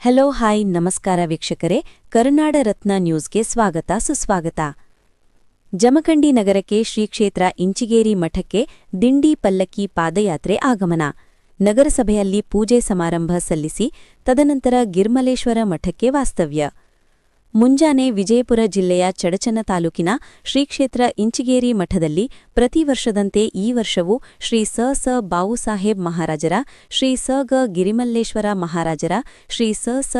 Hello hi ನಮಸ್ಕಾರ ವೀಕ್ಷಕರೇ. ಕರುನಾಡ ರತ್ನ ನ್ಯೂಸ್ಗೆ ಸ್ವಾಗತ, ಸುಸ್ವಾಗತ. ಜಮಖಂಡಿ ನಗರಕ್ಕೆ ಶ್ರೀ ಕ್ಷೇತ್ರ ಇಂಚಿಗೇರಿ ಮಠಕ್ಕೆ ದಿಂಡಿ ಪಲ್ಲಕ್ಕಿ ಪಾದಯಾತ್ರೆ ಆಗಮನ. ನಗರಸಭೆಯಲ್ಲಿ ಪೂಜೆ ಸಮಾರಂಭ ಸಲ್ಲಿಸಿ ತದನಂತರ ಗಿರ್ಮಲೇಶ್ವರ ಮಠಕ್ಕೆ ವಾಸ್ತವ್ಯ. ಮುಂಜಾನೆ ವಿಜಯಪುರ ಜಿಲ್ಲೆಯ ಚಡಚನ ತಾಲೂಕಿನ ಶ್ರೀಕ್ಷೇತ್ರ ಇಂಚಿಗೇರಿ ಮಠದಲ್ಲಿ ಪ್ರತಿ ವರ್ಷದಂತೆ ಈ ವರ್ಷವೂ ಶ್ರೀ ಸ ಸ ಬಾವುಸಾಹೇಬ್ ಮಹಾರಾಜರ, ಶ್ರೀ ಸ ಗ ಗಿರಿಮಲ್ಲೇಶ್ವರ ಮಹಾರಾಜರ, ಶ್ರೀ ಸ ಸ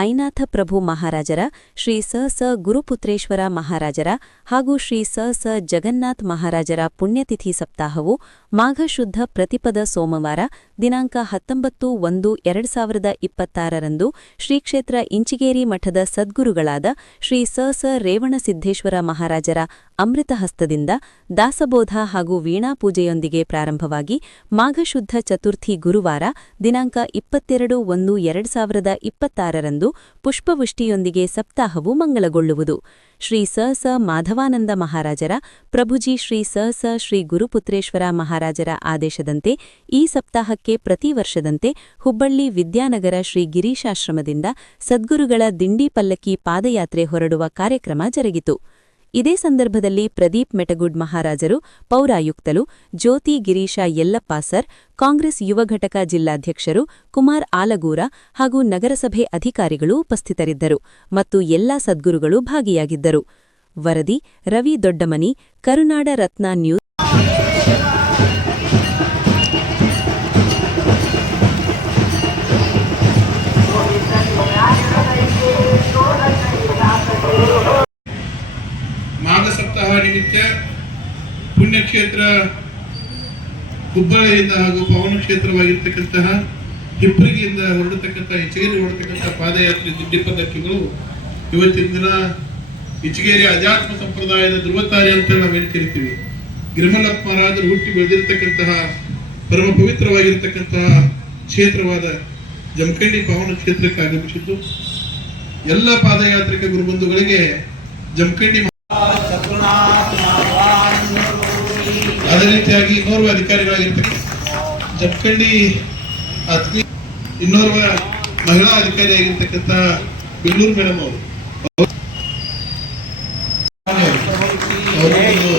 ಐನಾಥ ಪ್ರಭು ಮಹಾರಾಜರ, ಶ್ರೀ ಸ ಸ ಗುರುಪುತ್ರೇಶ್ವರ ಮಹಾರಾಜರ ಹಾಗೂ ಶ್ರೀ ಸ ಸ ಜಗನ್ನಾಥ್ ಮಹಾರಾಜರ ಪುಣ್ಯತಿಥಿ ಸಪ್ತಾಹವು ಮಾಘ ಶುದ್ಧ ಪ್ರತಿಪದ ಸೋಮವಾರ, ದಿನಾಂಕ ಹತ್ತೊಂಬತ್ತು ಒಂದು ಎರಡು ಸಾವಿರದ ಇಪ್ಪತ್ತಾರರಂದು ಶ್ರೀಕ್ಷೇತ್ರ ಇಂಚಿಗೇರಿ ಮಠದ ಸದ್ಗುರುಗಳಾದ ಶ್ರೀ ಸ ಸ ರೇವಣಸಿದ್ದೇಶ್ವರ ಮಹಾರಾಜರ ಅಮೃತಹಸ್ತದಿಂದ ದಾಸಬೋಧ ಹಾಗೂ ವೀಣಾ ಪೂಜೆಯೊಂದಿಗೆ ಪ್ರಾರಂಭವಾಗಿ ಮಾಘಶುದ್ಧ ಚತುರ್ಥಿ ಗುರುವಾರ, ದಿನಾಂಕ ಇಪ್ಪತ್ತೆರಡು ಒಂದು ಎರಡು ಸಾವಿರದ ಇಪ್ಪತ್ತಾರರಂದು ಪುಷ್ಪವೃಷ್ಟಿಯೊಂದಿಗೆ ಸಪ್ತಾಹವು ಮಂಗಳಗೊಳ್ಳುವುದು. ಶ್ರೀ ಸ ಸ ಮಾಧವಾನಂದ ಮಹಾರಾಜರ ಪ್ರಭುಜಿ ಶ್ರೀ ಸ ಸ ಶ್ರೀ ಗುರುಪುತ್ರೇಶ್ವರ ಮಹಾರಾಜರ ಆದೇಶದಂತೆ ಈ ಸಪ್ತಾಹಕ್ಕೆ ಪ್ರತಿ ವರ್ಷದಂತೆ ಹುಬ್ಬಳ್ಳಿ ವಿದ್ಯಾನಗರ ಶ್ರೀ ಗಿರೀಶಾಶ್ರಮದಿಂದ ಸದ್ಗುರುಗಳ ದಿಂಡಿ ಪಲ್ಲಕ್ಕಿ ಪಾದಯಾತ್ರೆ ಹೊರಡುವ ಕಾರ್ಯಕ್ರಮ ಜರುಗಿತು. ಇದೇ ಸಂದರ್ಭದಲ್ಲಿ ಪ್ರದೀಪ್ ಮೆಟಗುಡ್ ಮಹಾರಾಜರು ಪೌರಾಯುಕ್ತಲು ಜ್ಯೋತಿ ಗಿರೀಶ ಯಲ್ಲಪ್ಪ ಸರ್, ಕಾಂಗ್ರೆಸ್ ಯುವ ಘಟಕ ಜಿಲ್ಲಾಧ್ಯಕ್ಷರು ಕುಮಾರ್ ಆಲಗೂರ ಹಾಗೂ ನಗರಸಭೆ ಅಧಿಕಾರಿಗಳು ಉಪಸ್ಥಿತರಿದ್ದರು ಮತ್ತು ಎಲ್ಲಾ ಸದ್ಗುರುಗಳು ಭಾಗಿಯಾಗಿದ್ದರು. ವರದಿ, ರವಿ ದೊಡ್ಡಮನಿ, ಕರುನಾಡ ರತ್ನ ನ್ಯೂಸ್. ಹುಬ್ಬಳ್ಳಿಯಿಂದ ಹಾಗೂ ಪವನ ಕ್ಷೇತ್ರವಾಗಿರ್ತಕ್ಕಂತಹ ಹಿಪ್ಪರಿಗೆಯಿಂದ ಹೊರಡತಕ್ಕಂಥ ಇಚಗೇರಿ ಹೊರಡತಕ್ಕಂತಹ ಪಾದಯಾತ್ರೆ ದಿಡ್ಡಿ ಪದ್ಧತಿಗಳು ಇವತ್ತಿನ ದಿನ ಇಚಗೇರಿ ಅಧ್ಯಾತ್ಮ ಸಂಪ್ರದಾಯದ ಧ್ರುವತಾರೆ ಅಂತ ನಾವೇನು ಕರಿತೀವಿ. ಗಿರಿಮಲ್ಲಪ್ಪ ಮಹಾರಾಜರು ಹುಟ್ಟಿ ಬೆಳೆದಿರ್ತಕ್ಕಂತಹ ಪರಮ ಪವಿತ್ರವಾಗಿರ್ತಕ್ಕಂತಹ ಕ್ಷೇತ್ರವಾದ ಜಮಖಂಡಿ ಪವನ ಕ್ಷೇತ್ರಕ್ಕೆ ಆಗಮಿಸಿದ್ದು. ಎಲ್ಲ ಪಾದಯಾತ್ರಿಕ ಗುರುಬಂಧುಗಳಿಗೆ ಜಮಖಂಡಿ ಅದೇ ರೀತಿಯಾಗಿ ಇನ್ನೋರ್ವ ಅಧಿಕಾರಿಗಳಾಗಿರ್ತಕ್ಕ ಜಪ್ಕಂಡಿ ಅತ್ಮಿ ಇನ್ನೋರ್ವ ಮಹಿಳಾ ಅಧಿಕಾರಿಯಾಗಿರ್ತಕ್ಕಂಥ ಬೆಳ್ಳೂರು ಮೇಡಮ್ ಅವರು. ಅವರು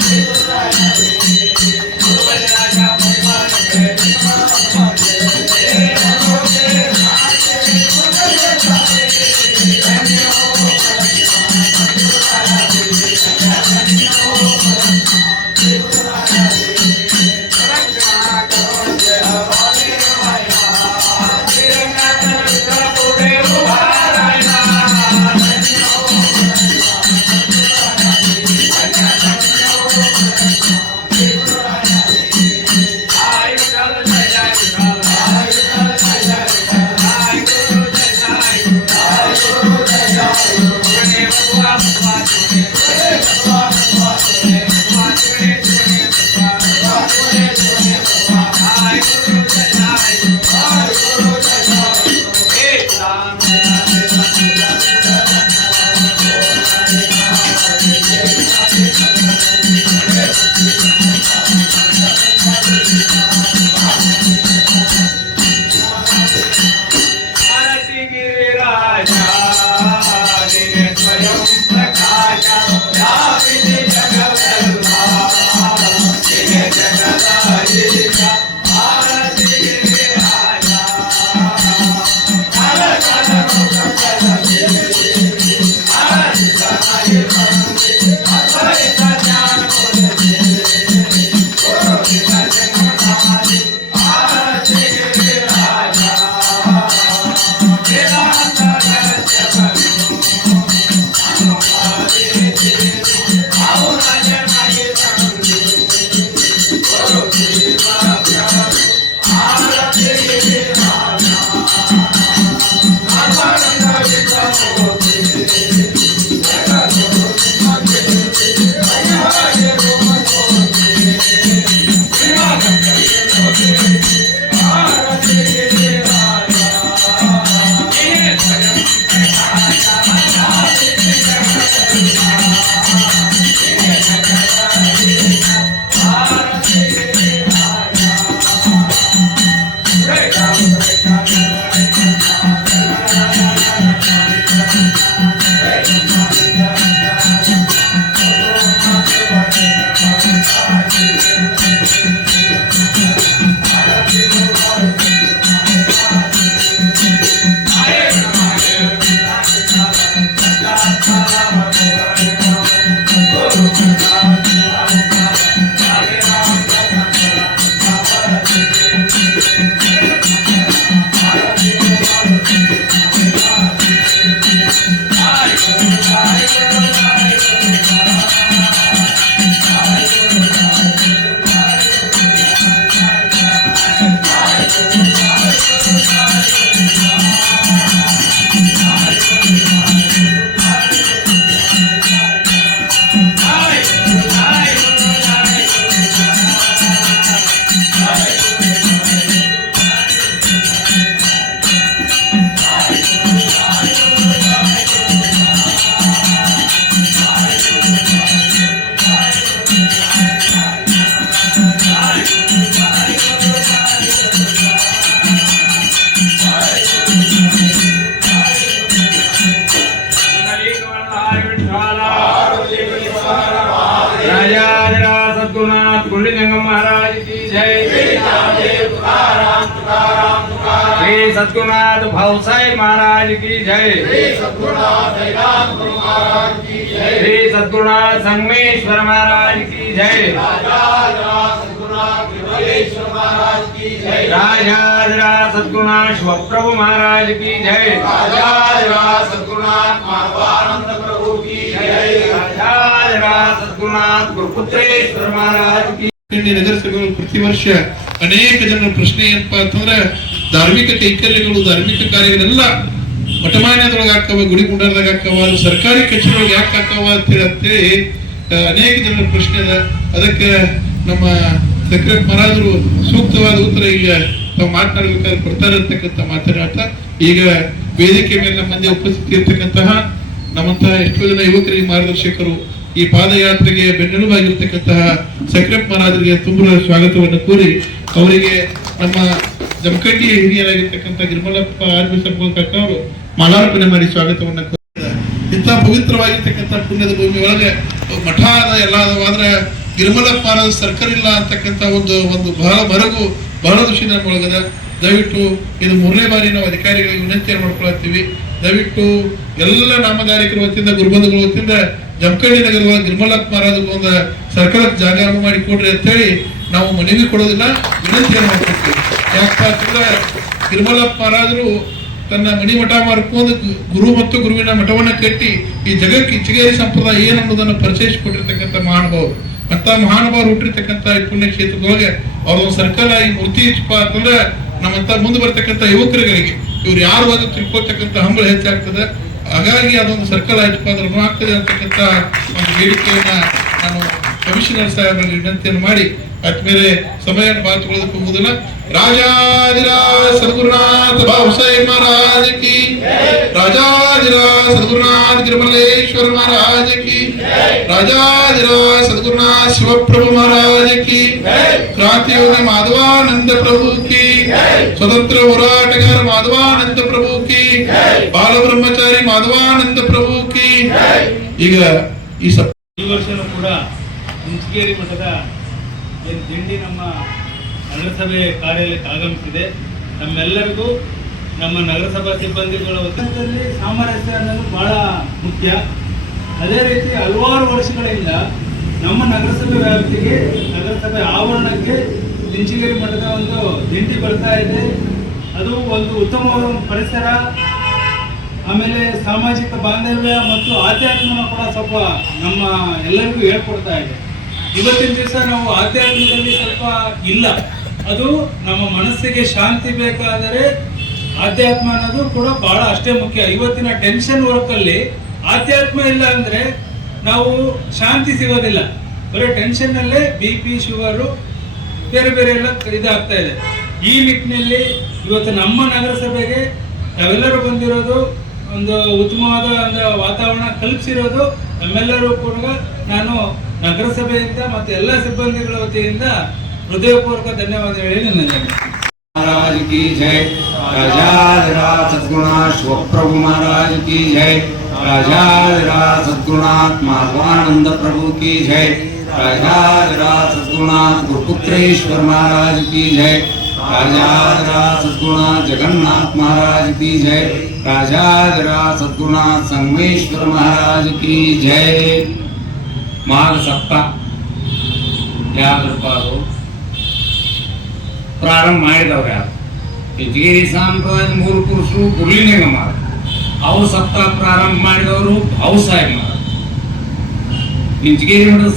Thank you. श्री सद्गुरुनाथ भावसाई महाराज की जय श्री सद्गुरुनाथ संगमेश्वर महाराज की जय राजा सद्गुरुनाथ शिवप्रभु महाराज की जय राजा सद्गुरुनाथ गुरुपुत्रेश्वर महाराज की ಜಮಖಂಡಿ ನಗರಸಭೆಗಳು ಪ್ರತಿ ವರ್ಷ ಅನೇಕ ಜನರ ಪ್ರಶ್ನೆ ಏನಪ್ಪಾ ಅಂತಂದ್ರೆ ಧಾರ್ಮಿಕ ಕೈಕರ್ಯಗಳು ಧಾರ್ಮಿಕ ಕಾರ್ಯಗಳೆಲ್ಲ ಮಠಮಾನ್ಯದೊಳಗೆ ಹಾಕವ ಗುಡಿ ಗುಂಡಾರದಾಗ ಹಾಕವ ಸರ್ಕಾರಿ ಕಚೇರಿಯೊಳಗೆ ಯಾಕೆ ಹಾಕವ ಅಂತೇಳಿ ಅಂತೇಳಿ ಅನೇಕ ಜನರ ಪ್ರಶ್ನೆ ಅದ. ಅದಕ್ಕೆ ನಮ್ಮ ಸಕ್ರೆ ಮಹಾರಾಜರು ಸೂಕ್ತವಾದ ಉತ್ತರ ಈಗ ತಾವು ಮಾತನಾಡಬೇಕಾದ್ರೆ ಕೊಡ್ತಾರೆ ಅಂತಕ್ಕಂಥ ಈಗ ವೇದಿಕೆ ಮೇಲೆ ಮಂದಿ ಉಪಸ್ಥಿತಿ ಇರ್ತಕ್ಕಂತಹ ನಮ್ಮಂತಹ ಎಷ್ಟೋ ಜನ ಯುವಕರಿಗೆ ಮಾರ್ಗದರ್ಶಕರು ಈ ಪಾದಯಾತ್ರೆಗೆ ಬೆನ್ನೆಲುಬಾಗಿರ್ತಕ್ಕಂತಹ ಸಕ್ರೆ ಮಹಾರಾಜರಿಗೆ ತುಂಬ ಸ್ವಾಗತವನ್ನು ಕೋರಿ ಅವರಿಗೆ ನಮ್ಮ ಜಮಖಂಡಿ ಹಿರಿಯರಾಗಿರ್ತಕ್ಕಂಥ ಗಿರ್ಮಲಪ್ಪ ಆರ್ಮಿ ಸಂಪರ್ಕ ಅವರು ಮಾಲಾರ್ಪಣೆ ಮಾಡಿ ಸ್ವಾಗತವನ್ನ ಇಂಥ ಪವಿತ್ರವಾಗಿರ್ತಕ್ಕಂಥ ಪುಣ್ಯದ ಭೂಮಿ ಒಳಗೆ ಮಠ ಅದ ಎಲ್ಲ ಆದ್ರೆ ಗಿರ್ಮಲಪ್ಪ ಸರ್ಕಾರ ಇಲ್ಲ ಅಂತಕ್ಕಂಥ ಒಂದು ಒಂದು ಬಹಳ ಮರಗು ಬಹಳ ಋಷಿ ನಮ್ಮ ಒಳಗದ. ದಯವಿಟ್ಟು ಇದು ಮೂರನೇ ಬಾರಿ ನಾವು ಅಧಿಕಾರಿಗಳಿಗೆ ವಿನಂತಿಯನ್ನು ಮಾಡ್ಕೊಳತ್ತೀವಿ ದಯವಿಟ್ಟು ಎಲ್ಲ ನಾಮಗಾರಿಕರ ವತಿಯಿಂದ ಗುರುಬಂಧುಗಳ ವತಿಯಿಂದ ಜಮಖಂಡಿ ನಗರದ ಗಿರಿಮಲಪ್ಪ ಮಹಾರಾಜ ಒಂದು ಸರ್ಕಾರಕ್ಕೆ ಜಾಗ ಮಾಡಿ ಕೊಡ್ರಿ ಅಂತ ಹೇಳಿ ನಾವು ಮನವಿ ಕೊಡೋದಿಲ್ಲ ವಿನಂತಿಯನ್ನು ಮಾಡ್ಕೊಡ್ತೀವಿ. ಯಾಕಪ್ಪ ಅಂತಂದ್ರೆ ಮಹಾರಾಜರು ತನ್ನ ಮಣಿ ಮಠ ಮಾರ್ಕೊಂಡು ಗುರು ಮತ್ತು ಗುರುವಿನ ಮಠವನ್ನ ಕಟ್ಟಿ ಈ ಜಗಕ್ಕೆ ಇಚ್ಚಿಗೇರಿ ಸಂಪ್ರದಾಯ ಏನನ್ನೋದನ್ನು ಪರಿಚಯಿಸಿಕೊಟ್ಟಿರ್ತಕ್ಕಂಥ ಮಹಾನುಭಾವರು. ಅಂತ ಮಹಾನುಭಾವರು ಹುಟ್ಟಿರ್ತಕ್ಕಂಥ ಈ ಪುಣ್ಯ ಕ್ಷೇತ್ರದೊಳಗೆ ಅವ್ರ ಸರ್ಕಲ್ ಆಗಿ ಮೂರ್ತಿ ಇಚ್ಚಪ್ಪ ಅಂತಂದ್ರೆ ನಮ್ಮಂತ ಮುಂದೆ ಬರ್ತಕ್ಕಂಥ ಯುವಕರುಗಳಿಗೆ ಇವ್ರು ಯಾರು ಬಂದು ತಿಳ್ಕೊಳ್ತಕ್ಕಂಥ ಹಂಬಲ ಹೆಚ್ಚಾಗ್ತದೆ ಹಾಗಾಗಿ ಅದೊಂದು ಸರ್ಕಲ್ ಆಯ್ತಪ್ಪ, ಅಂದ್ರೆ ಆಗ್ತದೆ ಅಂತಕ್ಕಂಥ ಒಂದು ಬೇಡಿಕೆಯನ್ನ ನಾನು ಕಮಿಷನರ್ ಸಾಹೇಬರಿಗೆ ವಿನಂತಿಯನ್ನು ಮಾಡಿ, ಆದ್ಮೇಲೆ ಸಮಯವನ್ನು ಮಾತುಕೊಳ್ಳೋದಕ್ಕೆ ಹೋಗುದಿಲ್ಲ ರಾಜಾದಿರಾಜ ಸದ್ಗುರುನಾಥ ಬಾಬುಸಾಹೇಬ್ ಮಹಾರಾಜ ಕಿ ರಾಜಾದಿರಾಜ ಸದ್ಗುರುನಾಥ ಗಿರಿಮಲ್ಲೇಶ್ವರ ಮಹಾರಾಜ ಕಿ ರಾಜಾದಿರಾಜ ಸದ್ಗುರುನಾಥ ಶಿವಪ್ರಭು ಮಹಾರಾಜ ಕಿ ಕ್ರಾಂತಿಯೋಗಿ ಮಾಧವಾನಂದ ಪ್ರಭು ಕಿ ಸ್ವತಂತ್ರ ಹೋರಾಟಗಾರ ಮಾಧವಾನಂದ ಪ್ರಭು ಕಿ ಬಾಲಬ್ರಹ್ಮಚಾರಿ ಮಾಧವಾನಂದ ಪ್ರಭು ಕಿ ಈಗ ಈ ಸಪ್ ಈ ವರ್ಷನೂ ಕೂಡ ಹುಂಚಗೇರಿ ಮಠದ ಏನು ದಿಂಡಿ ನಮ್ಮ ನಗರಸಭೆ ಕಾರ್ಯಾಲಯಕ್ಕೆ ಆಗಮಿಸಿದೆ. ನಮ್ಮೆಲ್ಲರಿಗೂ ನಮ್ಮ ನಗರಸಭಾ ಸಿಬ್ಬಂದಿಗಳ ಒತ್ತಡದಲ್ಲಿ ಸಾಮರಸ್ಯ ಅನ್ನೋದು ಬಹಳ ಮುಖ್ಯ. ಅದೇ ರೀತಿ ಹಲವಾರು ವರ್ಷಗಳಿಂದ ನಮ್ಮ ನಗರಸಭೆ ವ್ಯಾಪ್ತಿಗೆ ನಗರಸಭೆ ಆವರಣಕ್ಕೆ ದಿಂಚಿಗೇರಿ ಮಠದ ಒಂದು ದಿಂಡಿ ಬರ್ತಾ ಇದೆ. ಅದು ಒಂದು ಉತ್ತಮ ಪರಿಸರ, ಆಮೇಲೆ ಸಾಮಾಜಿಕ ಬಾಂಧವ್ಯ ಮತ್ತು ಆಧ್ಯಾತ್ಮನ ಕೂಡ ಸ್ವಲ್ಪ ನಮ್ಮ ಎಲ್ಲರಿಗೂ ಹೇಳ್ಕೊಡ್ತಾ ಇದೆ. ಇವತ್ತಿನ ದಿವಸ ನಾವು ಆಧ್ಯಾತ್ಮದಲ್ಲಿ ಸ್ವಲ್ಪ ಇಲ್ಲ. ಅದು ನಮ್ಮ ಮನಸ್ಸಿಗೆ ಶಾಂತಿ ಬೇಕಾದರೆ ಆಧ್ಯಾತ್ಮ ಅನ್ನೋದು ಕೂಡ ಬಹಳ ಅಷ್ಟೇ ಮುಖ್ಯ. ಇವತ್ತಿನ ಟೆನ್ಷನ್ ವರ್ಕಲ್ಲಿ ಆಧ್ಯಾತ್ಮ ಇಲ್ಲ ಅಂದರೆ ನಾವು ಶಾಂತಿ ಸಿಗೋದಿಲ್ಲ. ಬರೀ ಟೆನ್ಷನ್ನಲ್ಲೇ ಬಿ ಪಿ ಶುಗರು ಬೇರೆ ಬೇರೆ ಎಲ್ಲ ಇದಾಗ್ತಾ ಇದೆ. ಈ ನಿಟ್ಟಿನಲ್ಲಿ ಇವತ್ತು ನಮ್ಮ ನಗರಸಭೆಗೆ ನಾವೆಲ್ಲರೂ ಬಂದಿರೋದು ಒಂದು ಉತ್ತಮವಾದ ಒಂದು ವಾತಾವರಣ ಕಲ್ಪಿಸಿರೋದು ನಮ್ಮೆಲ್ಲರೂ ಕೂಡ ನಾನು ನಗರಸಭೆಯಿಂದ ಮತ್ತು ಎಲ್ಲ ಸಿಬ್ಬಂದಿಗಳ ವತಿಯಿಂದ ಹೃದಯಪೂರ್ವಕ ಧನ್ಯವಾದ ಹೇಳಿ ನನ್ನ ಮಹಾರಾಜ ಕಿ ಜಯ ರಾಜಾಧರಾ ಸದ್ಗುಣ ಶಿವಪ್ರಭು ಮಹಾರಾಜ್ ಕಿ ಜಯ ರಾಜಾಧರಾ ಸದ್ಗುಣಾತ್ಮ ಪ್ರಭು ಕಿ ಜೈ. की जय राजा सद्गुरुनाथ गुरुपुत्रेश्वर महाराज की जय राजा सद्गुरुनाथ जगन्नाथ महाराज की जय राजा सद्गुरुनाथ संगमेश्वर महाराज की जय माघ सप्ताह ಯಾವ್ದಪ್ಪ ಅದು ಪ್ರಾರಂಭ ಮಾಡಿದವ್ರು ಯಾರು ಯಜ್ಗಿರಿ ಸಾಂಪ್ರದಾಯದ ಮೂರು ಪುರುಷರು ಗುರುಲಿಂಗ ಮಾರ ಅವ್ರು ಸಪ್ತಾಹ ಪ್ರಾರಂಭ ಮಾಡಿದವರು ಭಾವು ಸಾಹೇಬ್ ಮಾರ ಇಂಚಗೇರಿ ಮಠದ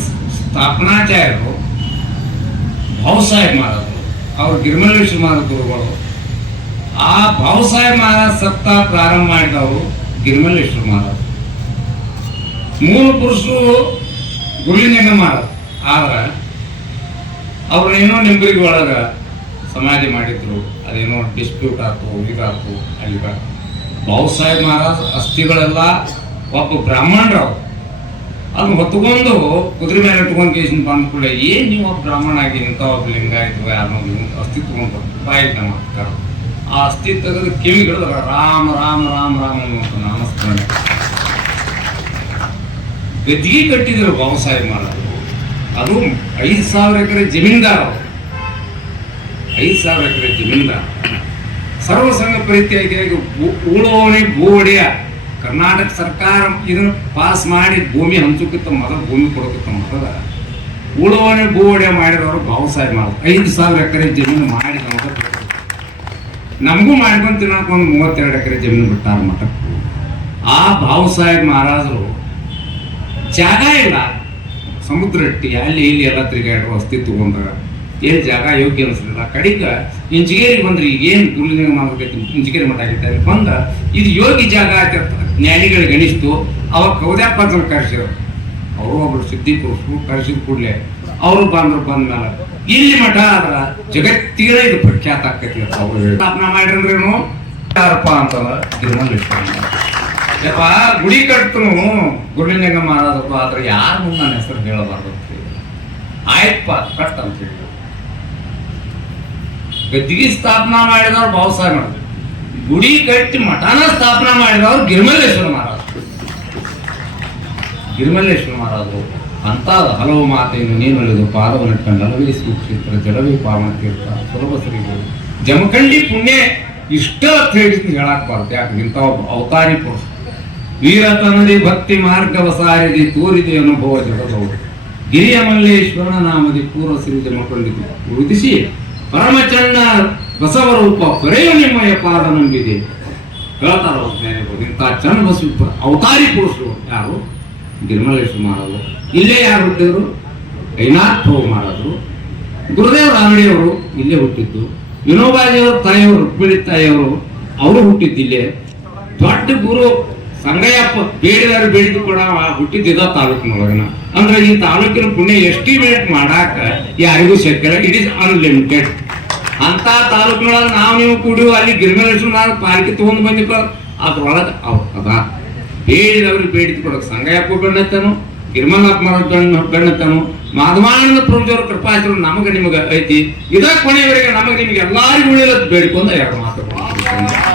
ಸ್ಥಾಪನಾಚಾರ್ಯರು ಭಾವ ಸಾಹೇಬ್ ಮಹಾರಾಜರು ಅವರು ಗಿರಿಮಲ್ಲೇಶ್ವರ ಮಾರ ಗುರುಗಳು. ಆ ಭಾವಸಾಹೇಬ್ ಮಹಾರಾಜ್ ಸತ್ತ ಪ್ರಾರಂಭ ಮಾಡಿದವರು ಗಿರ್ಮಲೇಶ್ವರ ಮಹಾರಾಜ ಮೂಲ ಪುರುಷರು ಗುರುಲಿಂಗ ಮಹಾರಾಜ್ ಆದ್ರ ಅವ್ರನ್ನೇನೋ ನಿಂಬರಿಗೆ ಒಳಗ ಸಮಾಧಿ ಮಾಡಿದ್ರು. ಅದೇನೋ ಡಿಸ್ಪ್ಯೂಟ್ ಆಯ್ತು ಇದಾಯ್ತು ಅಲ್ಲಿಗ. ಬಾಬುಸಾಹೇಬ್ ಮಹಾರಾಜ್ ಅಸ್ಥಿಗಳೆಲ್ಲ ಒಬ್ಬ ಬ್ರಾಹ್ಮಣರು ಅದನ್ನ ಹೊತ್ಕೊಂಡು ಕುದುರೆ ಮೇಲೆ ಇಟ್ಕೊಂಡು ಕೇಸಿನ ಬಂದ ಕೂಡ ಏನ್ ನೀವು ಬ್ರಾಹ್ಮಣ ಆಗಿ ಇಂಥ ಒಬ್ಬ ಆಯ್ತು ಯಾರೋ ಅಸ್ತಿತ್ವ ಬಾಯಿ ಮಾಡ್ತಾರೆ ಆ ಅಸ್ತಿತ್ವದ ಕಿವಿಗಳು ರಾಮ ರಾಮ ರಾಮ ರಾಮ ನಮಸ್ಕಾರ ನಾಮಸ್ಮರಣೆ. ಗದ್ದಿಗೆ ಕಟ್ಟಿದ್ರು ವ್ಯವಸಾಯ ಮಾಡೋದು ಅದು ಐದು ಸಾವಿರ ಎಕರೆ ಜಮೀನ್ದಾರ. ಐದು ಸಾವಿರ ಎಕರೆ ಜಮೀನ್ದಾರ. ಸರ್ವಸಂಗ ಪ್ರೀತಿಯಾಗಿ ಉಳುವವನೇ ಭೂ ಒಡೆಯ ಕರ್ನಾಟಕ ಸರ್ಕಾರ ಇದನ್ನು ಪಾಸ್ ಮಾಡಿ ಭೂಮಿ ಹಂಚುಕಿತ್ತ ಮೊದಲು ಭೂಮಿ ಕೊಡೋಕಿತ್ತ ಮೊದಲ ಉಳುವಣೆ ಭೂ ಮಾಡಿರೋರು ಬಾಬುಸಾಹೇಬ್ ಮಾಡೋದು ಐದು ಸಾವಿರ ಎಕರೆ ಜಮೀನು ಮಾಡಿ ನಮಗೆ ಮಾಡ್ಕೊಂಡು ತಿನ್ನಕ್ಕೆ ಒಂದು ಮೂವತ್ತೆರಡು ಎಕರೆ ಜಮೀನು ಬಿಟ್ಟಾರ ಮಠಕ್ಕೆ. ಆ ಬಾಬುಸಾಹೇಬ್ ಮಹಾರಾಜರು ಜಾಗ ಇಲ್ಲ. ಸಮುದ್ರ ಇಟ್ಟು, ಅಲ್ಲಿ ಇಲ್ಲಿ ಎಲ್ಲ ತಿರುಗಾಡ್ರು, ವಸ್ತಿ ತಗೊಂಡ್ರ. ಏನು ಜಾಗ ಯೋಗ್ಯ ಅನಿಸ್ಲಿಲ್ಲ ಕಡಿಕ ಇಂಜಿಗೇರಿ ಬಂದ್ರಿ ಏನು ಮಾಡಬೇಕು ಮಾಡ್ಬೇಕೈತಿ ಇಂಜಿಗೇರಿ ಮಠ ಆಗೈತೆ ಅಲ್ಲಿ ಬಂದ, ಇದು ಯೋಗಿ ಜಾಗ ಆಯ್ತ ಜ್ಞಾನಿಗಳಿಗೆ ಅನಿಸ್ತು ಅವ್ರು ಕೌದ್ಯಾಪ ಜನ ಕರೆಸಿದ್ರು. ಅವರು ಒಬ್ರು ಸುದ್ದಿ ಪುರುಷರು ಕರೆಸಿದ ಕೂಡಲೇ ಅವರು ಬಂದ್ರು, ಬಂದ ಮೇಲೆ. ಇಲ್ಲಿ ಮಠ ಆದ್ರ ಜಗತ್ತಿಗೆ ಇದು ಪ್ರಖ್ಯಾತ ಆಕೈತಿ ಅವರು ಸ್ಥಾಪನಾ ಮಾಡಿರಂದ್ರೇನು ಯಾರಪ್ಪ ಗುಡಿ ಕಟ್ಟು ಗುರುಲಿಂಗ ಮಹಾರಾಜಪ್ಪ, ಆದ್ರೆ ಯಾರು ನನ್ನ ಹೆಸರು ಹೇಳಬಾರ್ದು ಆಯ್ತಪ್ಪ, ಕಟ್ ಅಂತ ಹೇಳಿ. ಗದ್ದಿಗೆ ಸ್ಥಾಪನಾ ಮಾಡಿದವ್ರು ಬಾಬುಸಾಹೇಬ್ ಮಾಡಿದ್ರು ಗುಡಿ ಕಟ್ಟಿ ಮಠಾನ ಸ್ಥಾಪನಾ ಮಾಡಿದವರು ಗಿರಿಮಲ್ಲೇಶ್ವರ ಮಹಾರಾಜ. ಗಿರಿಮಲ್ಲೇಶ್ವರ ಮಹಾರಾಜ ಅಂತ ಹಲವು ಮಾತೆಯನ್ನು ನೀನುಳಿದು ಪಾದವನ್ನಿಟ್ಕೊಂಡು ನಲವೇ ಸೂಕ್ಷಿತ್ರ ಜಲವೇ ಪಾವನ ಸುಲಭ ಶ್ರೀಗಳು, ಜಮಖಂಡಿ ಪುಣ್ಯ ಇಷ್ಟ ಅಂತ ಹೇಳಿ ಹೇಳಕ್ ಯಾಕೆ? ಇಂಥ ಒಬ್ಬ ಅವತಾರಿ ಪುರುಷ. ವೀರತನದಿ ಭಕ್ತಿ ಮಾರ್ಗವ ಸಾರಿದಿ ತೋರಿದೆ ಅನುಭವ ಜಗದವರು. ಗಿರಿಯ ಮಲ್ಲೇಶ್ವರನ ನಾಮದಿ ಪೂರ್ವ ಶ್ರೀ ಜಮಖಂಡಿ ಉಳಿದಿಸಿ ಪರಮಚಂಡ ಬಸವರೂಪ ಬರೆಯ ನಿಮ್ಮಯ ಪಾದ ನಂಬಿದೆ ಹೇಳ್ತಾರ. ಇಂಥ ಚಂದ ಬಸವ ಅವತಾರಿ ಪುರುಷರು ಯಾರು? ನಿರ್ಮಲೇಶ್ವರ ಮಾಡೋದು ಇಲ್ಲೇ ಯಾರು ಹುಟ್ಟಿದ್ರು? ಐನಾಥ್ ಪ್ರಭು ಮಾಡಿದ್ರು. ಗುರುದೇವ್ ಇಲ್ಲೇ ಹುಟ್ಟಿದ್ದು. ವಿನೋಬಾಜಿಯವರ, ತಾಯಿಯವರು, ರುಕ್ಮಿಣಿ ತಾಯಿಯವರು, ಅವರು ಹುಟ್ಟಿದ್ದಿಲ್ಲೇ ದೊಡ್ಡ ಗುರು ಸಂಗಯ್ಯಪ್ಪ ಬೇಡಿದಾರು ಬೇಡಿದ್ರು ಕೂಡ ಹುಟ್ಟಿದ್ದ ತಾಲೂಕಿನೊಳಗನ ಅಂದ್ರೆ ಈ ತಾಲೂಕಿನ ಪುಣ್ಯ ಎಸ್ಟಿಮೇಟ್ ಮಾಡಾಕ ಯಾರಿಗೂ ಶಕ್ಯ ಇಟ್ ಇಸ್ ಅನ್ಲಿಮಿಟೆಡ್ ಅಂತ ತಾಲೂಕಿನೊಳಗೆ ನಾವು ನೀವು ಕೂಡಿ ಅಲ್ಲಿ ಗಿರಿಮಲೇಶ್ವರ ಪಾಲಿಕೆ ತಗೊಂಡು ಬಂದಿಪ್ಪ ಅದ್ರೊಳಗೆ ಅವ್ರ ಅದ. ಬೇಡಿದವ್ರಿಗೆ ಬೇಡಿದ ಕೊಡೋಕೆ ಸಂಘ ಬೆಣ್ಣತ್ತನು ಗಿರ್ಮಲ್ಲಪ್ಪ ಮರದ ಬೆಣ್ಣ ಬೆಣ್ಣತ್ತನು ಮಾಧವಾನಂದ ಪ್ರಭುಜವ್ರ ನಮಗ ನಿಮಗ ಐತಿ. ಇದ ಕೊನೆಯವರೆಗೆ ನಮಗ ನಿಮ್ಗೆ ಎಲ್ಲರಿಗೂ ಉಳಿಲತ್ ಬೇಡಿಕೊಂಡು ಎರಡು ಮಾತು